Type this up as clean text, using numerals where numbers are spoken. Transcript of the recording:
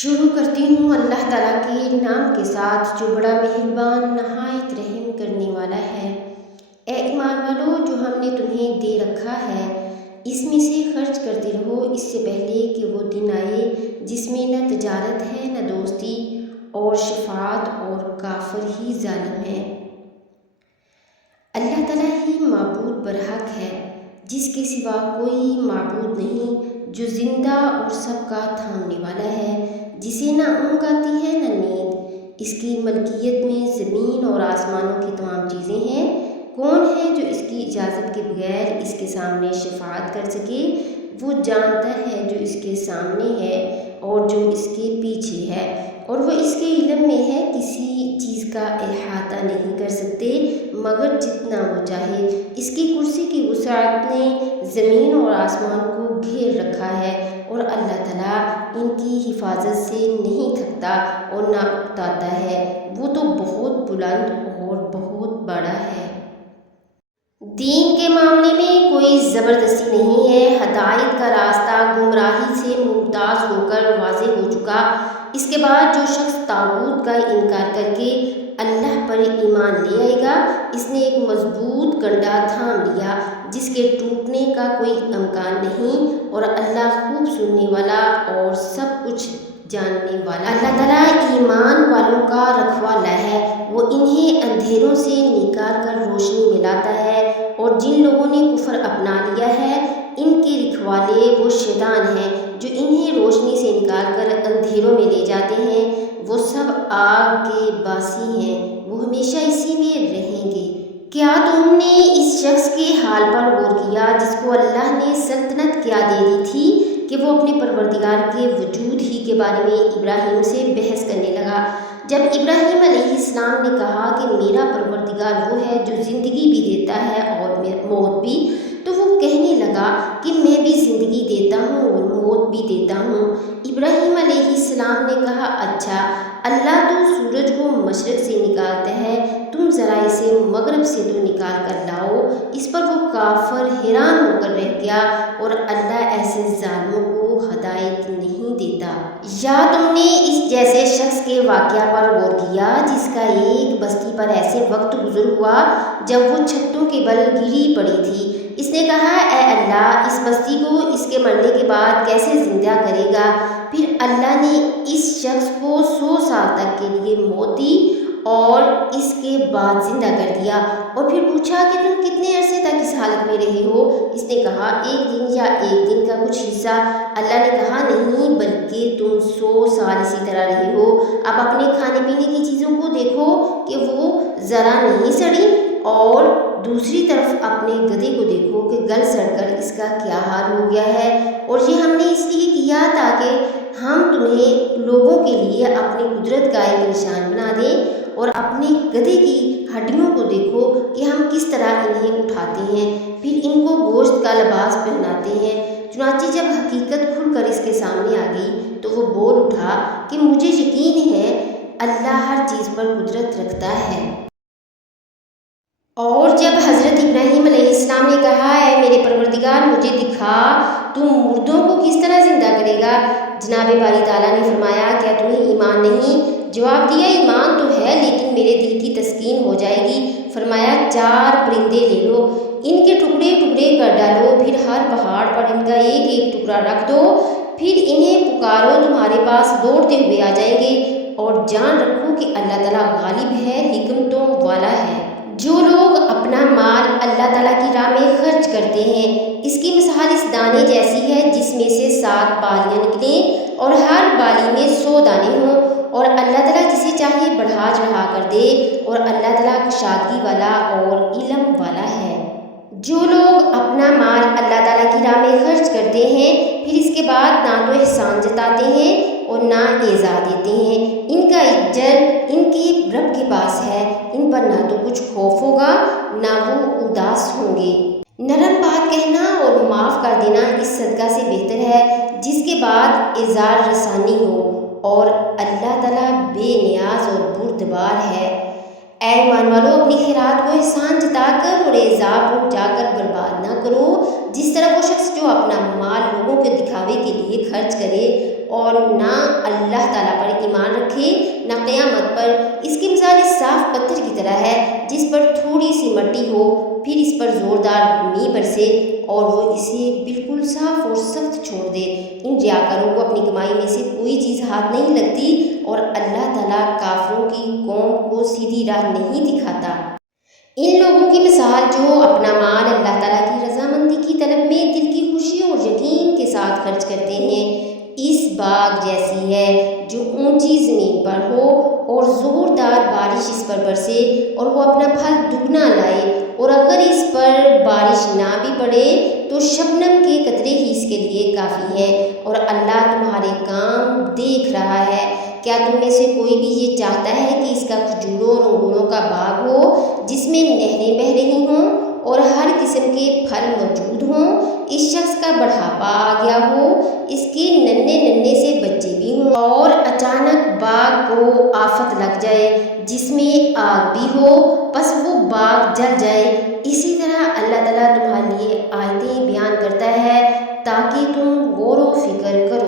شروع کرتی ہوں اللہ تعالیٰ کے نام کے ساتھ جو بڑا مہربان نہایت رحم کرنے والا ہے۔ اے ایمان والو، جو ہم نے تمہیں دے رکھا ہے اس میں سے خرچ کرتے رہو، اس سے پہلے کہ وہ دن آئے جس میں نہ تجارت ہے نہ دوستی اور شفاعت، اور کافر ہی ظالم ہے۔ اللہ تعالیٰ ہی معبود برحق ہے، جس کے سوا کوئی معبود نہیں، جو زندہ اور سب کا تھامنے والا ہے، جسے نہ اونگ آتی ہے نہ نیند۔ اس کی ملکیت میں زمین اور آسمانوں کی تمام چیزیں ہیں۔ کون ہے جو اس کی اجازت کے بغیر اس کے سامنے شفاعت کر سکے؟ وہ جانتا ہے جو اس کے سامنے ہے اور جو اس کے پیچھے ہے، اور وہ اس کے علم میں ہے۔ کسی چیز کا احاطہ نہیں کر سکتے مگر جتنا وہ چاہے۔ اس کی کرسی کی وسعت نے زمین اور آسمان کو گھیر رکھا ہے، اور اللہ تعالیٰ ان کی حفاظت سے نہیں تھکتا اور نہ اکتاتا ہے۔ وہ تو بہت بلند اور بہت بڑا ہے۔ دین کے معاملے میں کوئی زبردستی نہیں ہے۔ ہدایت کا راستہ گمراہی سے ممتاز ہو کر واضح ہو چکا۔ اس کے بعد جو شخص طاغوت کا انکار کر کے اللہ پر ایمان لے آئے گا، اس نے ایک مضبوط کنڈا تھام لیا جس کے ٹوٹنے کا کوئی امکان نہیں، اور اللہ خوب سننے والا اور سب کچھ جاننے والا۔ اللہ تعالیٰ ایمان والوں کا رکھوالا ہے، وہ انہیں اندھیروں سے نکال کر روشنی میں لاتا ہے، اور جن لوگوں نے کفر اپنا لیا ہے ان کے رکھوالے وہ شیطان ہیں جو انہیں روشنی سے نکال کر اندھیروں میں لے جاتے ہیں۔ وہ سب آگ کے باسی ہیں، وہ ہمیشہ اسی میں رہیں گے۔ کیا تم نے اس شخص کے حال پر غور کیا جس کو اللہ نے سلطنت کیا دے دی تھی کہ وہ اپنے پروردگار کے وجود ہی کے بارے میں ابراہیم سے بحث کرنے لگا؟ جب ابراہیم علیہ السلام نے کہا کہ میرا پروردگار وہ ہے جو زندگی بھی دیتا ہے اور موت بھی، تو وہ کہنے لگا کہ میں بھی زندگی دیتا ہوں اور موت بھی دیتا ہوں۔ ابراہیم علیہ السلام نے کہا، اچھا، اللہ تو سورج کو مشرق سے نکالتا ہے، تم ذرا اسے مغرب سے تو نکال کر لاؤ۔ اس پر وہ کافر حیران ہو کر رہ گیا، اور اللہ ایسے ظالموں کو ہدایت نہیں دیتا۔ یا تم نے اس جیسے شخص کے واقعہ پر غور کیا جس کا ایک بستی پر ایسے وقت گزر ہوا جب وہ چھتوں کے بل گری پڑی تھی۔ اس نے کہا، اے اللہ، اس بستی کو اس کے مرنے کے بعد کیسے زندہ کرے گا؟ پھر اللہ نے اس شخص کو 100 سال تک کے لیے موت دی اور اس کے بعد زندہ کر دیا، اور پھر پوچھا کہ تم کتنے عرصے تک اس حالت میں رہے ہو؟ اس نے کہا، 1 دن یا 1 دن کا کچھ حصہ۔ اللہ نے کہا، نہیں، بلکہ تم 100 سال اسی طرح رہے ہو۔ اب اپنے کھانے پینے کی چیزوں کو دیکھو کہ وہ ذرا نہیں سڑی، اور دوسری طرف اپنے گدھے کو دیکھو کہ گل سڑ کر اس کا کیا حال ہو گیا ہے۔ اور یہ ہم نے اس لیے کیا تاکہ ہم تمہیں لوگوں کے لیے اپنی قدرت کا ایک نشان بنا دیں، اور اپنے گدھے کی ہڈیوں کو دیکھو کہ ہم کس طرح انہیں اٹھاتے ہیں، پھر ان کو گوشت کا لباس پہناتے ہیں۔ چنانچہ جب حقیقت کھل کر اس کے سامنے آ گئی تو وہ بول اٹھا کہ مجھے یقین ہے اللہ ہر چیز پر قدرت رکھتا ہے۔ اور جب حضرت ابراہیم علیہ السلام نے کہا، اے میرے پروردگار، مجھے دکھا تم مردوں کو کس طرح زندہ کرے گا؟ جناب باری تعالیٰ نے فرمایا، کیا تمہیں ایمان نہیں؟ جواب دیا، ایمان تو ہے لیکن میرے دل کی تسکین ہو جائے گی۔ فرمایا، 4 پرندے لے لو، ان کے ٹکڑے ٹکڑے کر ڈالو، پھر ہر پہاڑ پر ان کا ایک ایک ٹکڑا رکھ دو، پھر انہیں پکارو، تمہارے پاس دوڑتے ہوئے آ جائیں گے، اور جان رکھو کہ اللہ تعالیٰ غالب ہے، حکمتوں والا ہے۔ جو لوگ اپنا مال اللہ تعالیٰ کی راہ میں خرچ کرتے ہیں، اس کی مثال اس دانے جیسی ہے جس میں سے 7 بالیاں نکلیں اور ہر بالی میں 100 دانے ہوں، اور اللہ تعالیٰ جسے چاہے بڑھا چڑھا کر دے، اور اللہ تعالیٰ کشادگی والا اور علم والا ہے۔ جو لوگ اپنا مال اللہ تعالیٰ کی راہ میں خرچ کرتے ہیں پھر اس کے بعد نہ تو احسان جتاتے ہیں اور نہ ایذا دیتے ہیں، ان کا اجر ان کے رب کے پاس ہے، ان پر نہ تو کچھ خوف ہوگا نہ وہ اداس ہوں گے۔ نرم بات کہنا اور معاف کر دینا اس صدقہ سے بہتر ہے جس کے بعد اعزار رسانی ہو، اور اللہ تعالیٰ بے نیاز اور بردبار ہے۔ اے ایمان والو، اپنی خیرات کو احسان جتا کر اور ایذا پہنچا کر برباد نہ کرو، جس طرح وہ شخص جو اپنا مال لوگوں کے دکھاوے کے لیے خرچ کرے اور نہ اللہ تعالیٰ طرح ہے جس پر تھوڑی سی مٹی ہو، پھر اس پر زوردار می برسے اور وہ اسے بالکل صاف اور سخت چھوڑ دے۔ ان ریاکاروں کو اپنی کمائی میں سے کوئی چیز ہاتھ نہیں لگتی اور اللہ تعالیٰ کافروں کی قوم کو سیدھی راہ نہیں دکھاتا۔ ان لوگوں کی مثال جو اپنا مال اللہ تعالیٰ کی رضامندی کی طلب میں دل کی خوشی اور یقین کے ساتھ خرچ کرتے ہیں، اس باغ جیسی ہے جو اونچی زمین پر ہو اور زوردار بارش اس پر برسے اور وہ اپنا پھل دگنا لائے، اور اگر اس پر بارش نہ بھی پڑے تو شبنم کے قطرے ہی اس کے لیے کافی ہے، اور اللہ تمہارے کام دیکھ رہا ہے۔ کیا تم میں سے کوئی بھی یہ چاہتا ہے کہ اس کا کھجوروں اور انگوروں کا باغ ہو جس میں نہریں بہہ رہی ہوں اور ہر قسم کے پھل موجود ہوں؟ اس شخص کا بڑھاپا آ گیا ہو، اس کے ننھے ننھے سے بچے بھی ہوں اور اچانک باغ کو آفت لگ جائے جس میں آگ بھی ہو، پس وہ باغ جل جائے۔ اسی طرح اللہ تعالیٰ تمہارے لیے آیتیں بیان کرتا ہے تاکہ تم غور و فکر کرو۔